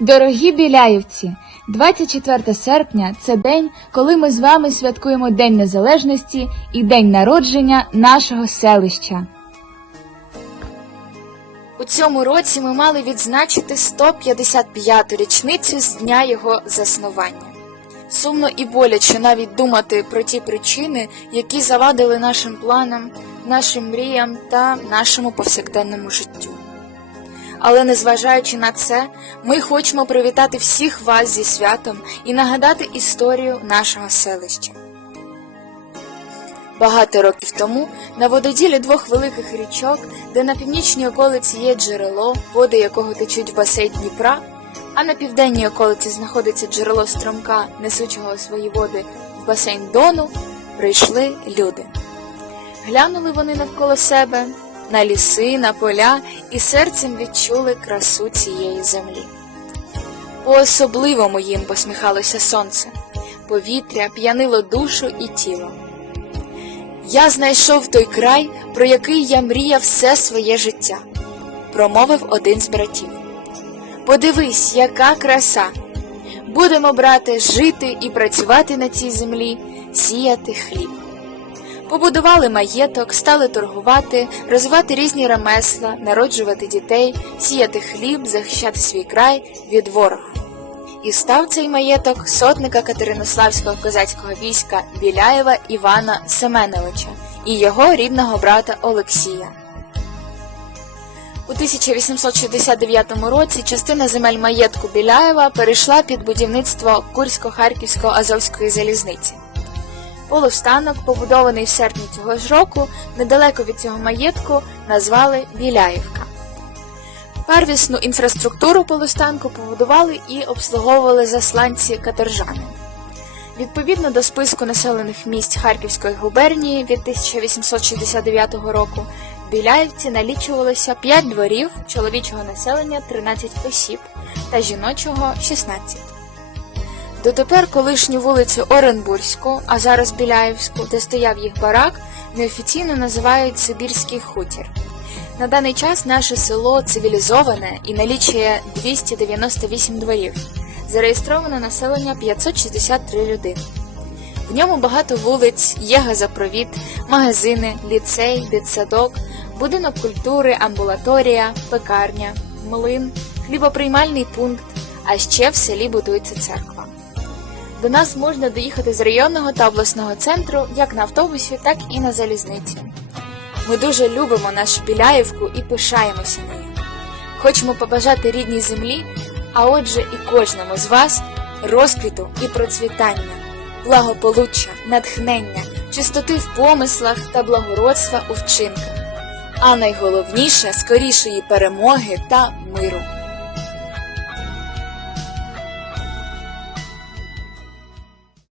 Дорогі біляївці, 24 серпня це день, коли ми з вами святкуємо День Незалежності і день народження нашого селища. У цьому році ми мали відзначити 155-ту річницю з дня його заснування. Сумно і боляче навіть думати про ті причини, які завадили нашим планам, нашим мріям та нашому повсякденному життю. Але незважаючи на це, ми хочемо привітати всіх вас зі святом і нагадати історію нашого селища. Багато років тому на вододілі двох великих річок, де на північній околиці є джерело, води якого течуть в басейн Дніпра, а на південній околиці знаходиться джерело струмка, несучого свої води в басейн Дону, прийшли люди. Глянули вони навколо себе на ліси, на поля і серцем відчули красу цієї землі. По-особливому їм посміхалося сонце, повітря п'янило душу і тіло. Я знайшов той край, про який я мріяв все своє життя, промовив один з братів. Подивись, яка краса! Будемо, брате, жити і працювати на цій землі, сіяти хліб. Побудували маєток, стали торгувати, розвивати різні ремесла, народжувати дітей, сіяти хліб, захищати свій край від ворога. І став цей маєток сотника Катеринославського козацького війська Біляєва Івана Семеновича і його рідного брата Олексія. У 1869 році частина земель маєтку Біляєва перейшла під будівництво Курсько-Харківсько-Азовської залізниці. Полустанок, побудований в серпні цього ж року, недалеко від цього маєтку, назвали Біляївка. Первісну інфраструктуру полустанку побудували і обслуговували засланці каторжани. Відповідно до списку населених місць Харківської губернії від 1869 року, в Біляївці налічувалося 5 дворів чоловічого населення 13 осіб та жіночого 16. Дотепер колишню вулицю Оренбурзьку, а зараз Біляївську, де стояв їх барак, неофіційно називають Сибірський хутір. На даний час наше село цивілізоване і налічує 298 дворів. Зареєстровано населення 563 людини. В ньому багато вулиць, є газопровід, магазини, ліцей, дитсадок, будинок культури, амбулаторія, пекарня, млин, хлібоприймальний пункт, а ще в селі будується церква. До нас можна доїхати з районного та обласного центру як на автобусі, так і на залізниці. Ми дуже любимо нашу Біляївку і пишаємося нею. Хочемо побажати рідній землі, а отже, і кожному з вас розквіту і процвітання, благополуччя, натхнення, чистоти в помислах та благородства у вчинках, а найголовніше скорішої перемоги та миру.